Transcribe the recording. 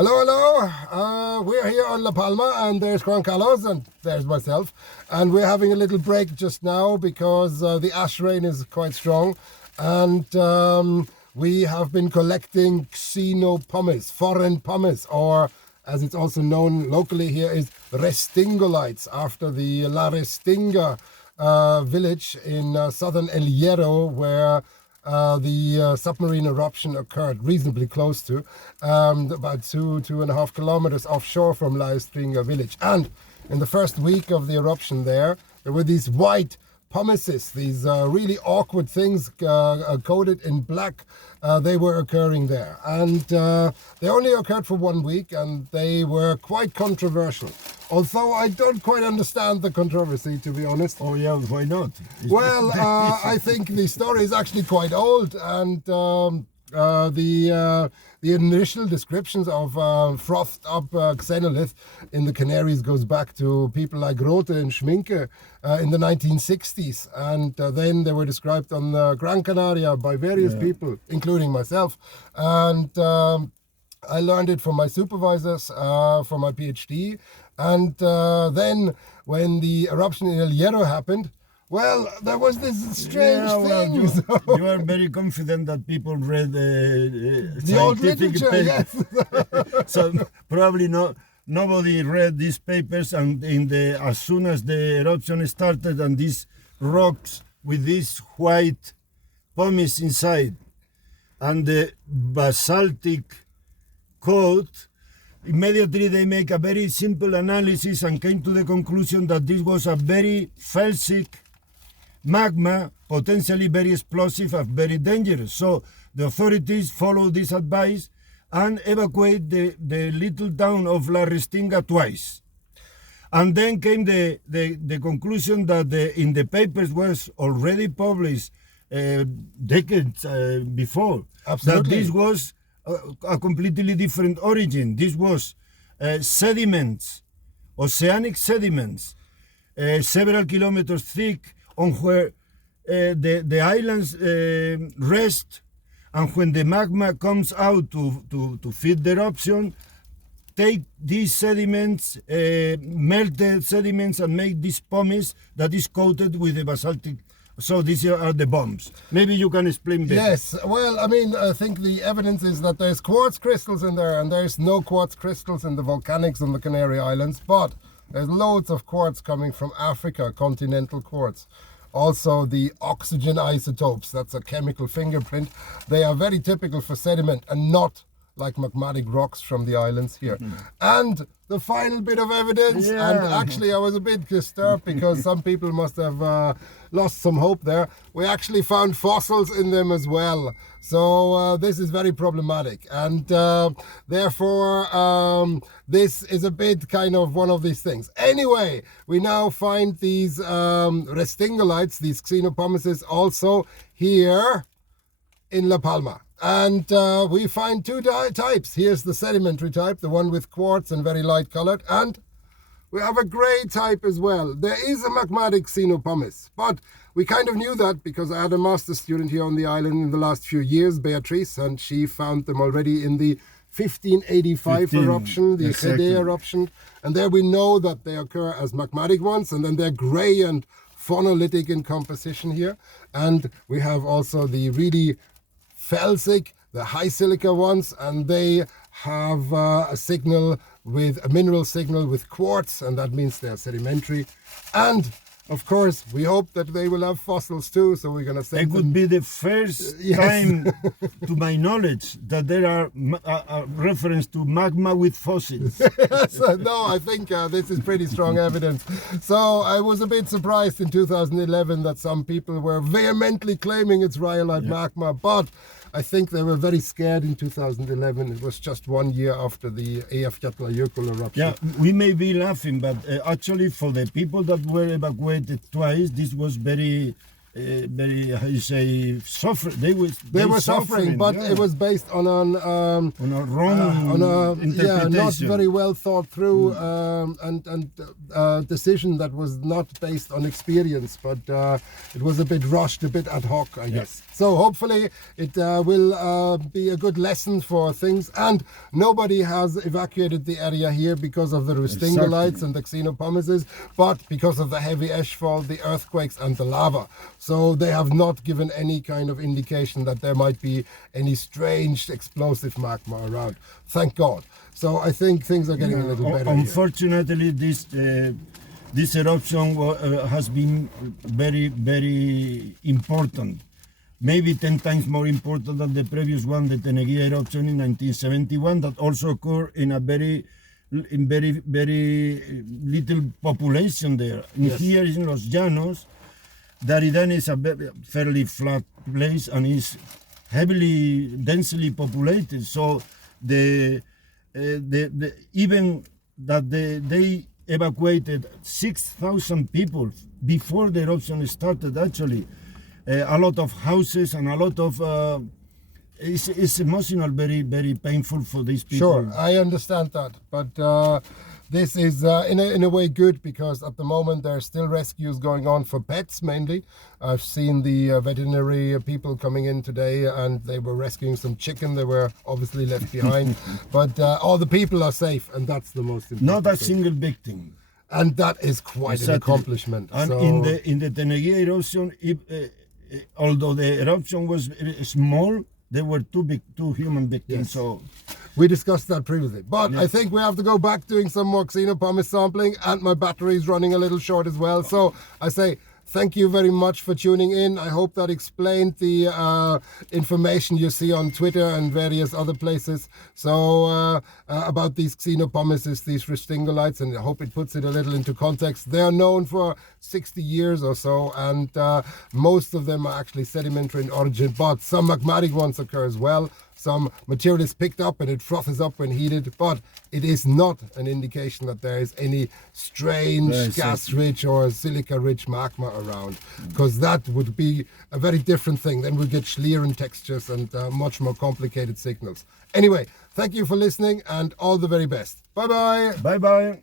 Hello, hello. We're here on La Palma, and there's Juan Carlos, and there's myself. And we're having a little break just now because the ash rain is quite strong. And we have been collecting Xeno-Pumice, foreign pumice, or as it's also known locally here is restingolites, after the La Restinga village in southern El Hierro, where the submarine eruption occurred reasonably close to, about 2.5 kilometers offshore from La Restinga village. And in the first week of the eruption there were these white pumices, these really awkward things coated in black. They were occurring there, and they only occurred for 1 week, and they were quite controversial. Although I don't quite understand the controversy, to be honest. Oh yeah, why not? Well, I think the story is actually quite old, and the initial descriptions of frothed up xenolith in the Canaries goes back to people like Rothe and Schminke in the 1960s, and then they were described on Gran Canaria by various people, including myself, and I learned it from my supervisors for my PhD, and then when the eruption in El Hierro happened, well, there was this strange thing. You are very confident that people read the old literature, papers. Yes. So probably nobody read these papers, and as soon as the eruption started and these rocks with this white pumice inside and the basaltic coat, immediately they make a very simple analysis and came to the conclusion that this was a very felsic magma, potentially very explosive and very dangerous. So the authorities followed this advice and evacuate the little town of La Restinga twice. And then came the conclusion that in the papers was already published decades before. Absolutely. That this was a completely different origin. This was sediments, oceanic sediments, several kilometers thick, on where the islands rest, and when the magma comes out to feed the eruption, take these sediments, melted sediments, and make this pumice that is coated with the basaltic. So these are the bombs. Maybe you can explain better. Yes, well, I mean, I think the evidence is that there's quartz crystals in there, and there's no quartz crystals in the volcanics on the Canary Islands, but there's loads of quartz coming from Africa, continental quartz. Also the oxygen isotopes, that's a chemical fingerprint. They are very typical for sediment and not like magmatic rocks from the islands here. And the final bit of evidence, and actually I was a bit disturbed because some people must have lost some hope there. We actually found fossils in them as well. So this is very problematic, and therefore this is a bit kind of one of these things. Anyway, we now find these restingolites, these Xeno-Pumices, also here in La Palma. And we find two types. Here's the sedimentary type, the one with quartz and very light colored, and we have a gray type as well. There is a magmatic Xeno-Pumice, but we kind of knew that because I had a master student here on the island in the last few years, Beatrice, and she found them already in the 1585 eruption, the Xede eruption, and there we know that they occur as magmatic ones, and then they're gray and phonolithic in composition here. And we have also the really felsic, the high silica ones, and they have a signal with a mineral signal with quartz, and that means they're sedimentary. And of course, we hope that they will have fossils too, so we're going to send them. It could be the first time, to my knowledge, that there are a reference to magma with fossils. Yes, no, I think this is pretty strong evidence. So I was a bit surprised in 2011 that some people were vehemently claiming it's rhyolite magma, but I think they were very scared in 2011. It was just 1 year after the Eyjafjallajökull eruption. Yeah, we may be laughing, but actually for the people that were evacuated twice, this was very very, how you say, suffer. They were suffering, but yeah. it was based on on a wrong interpretation. not very well thought through and decision that was not based on experience, but it was a bit rushed, a bit ad hoc, I guess. So hopefully it will be a good lesson for things, and nobody has evacuated the area here because of the Ristingolites and the Xeno-Pumices, but because of the heavy ashfall, the earthquakes and the lava. So they have not given any kind of indication that there might be any strange explosive magma around. Thank God. So I think things are getting a little better. Unfortunately, this eruption has been very, very important. Maybe 10 times more important than the previous one, the Teneguía eruption in 1971, that also occurred in a very little population there. Yes. Here in Los Llanos, Daridán is a fairly flat place and is heavily, densely populated. So even that they evacuated 6,000 people before the eruption started, actually. A lot of houses and a lot of it's emotional, very, very painful for these people. Sure, I understand that, but this is in a way good, because at the moment there are still rescues going on for pets mainly. I've seen the veterinary people coming in today, and they were rescuing some chicken. They were obviously left behind, but all the people are safe, and that's the most important. Not a single victim. And that is quite an accomplishment. And so, in the Teneguía eruption, although the eruption was small, there were two human victims. Yes. So we discussed that previously. But I think we have to go back doing some more Xeno-Pumice sampling, and my battery is running a little short as well. So I say thank you very much for tuning in. I hope that explained the information you see on Twitter and various other places. So about these Xeno-Pumices, these Ristingolites, and I hope it puts it a little into context. They are known for 60 years or so, and most of them are actually sedimentary in origin, but some magmatic ones occur as well. Some material is picked up and it froths up when heated, but it is not an indication that there is any strange gas-rich or silica-rich magma around, because that would be a very different thing. Then we get Schlieren textures and much more complicated signals. Anyway, thank you for listening, and all the very best. Bye-bye. bye-bye.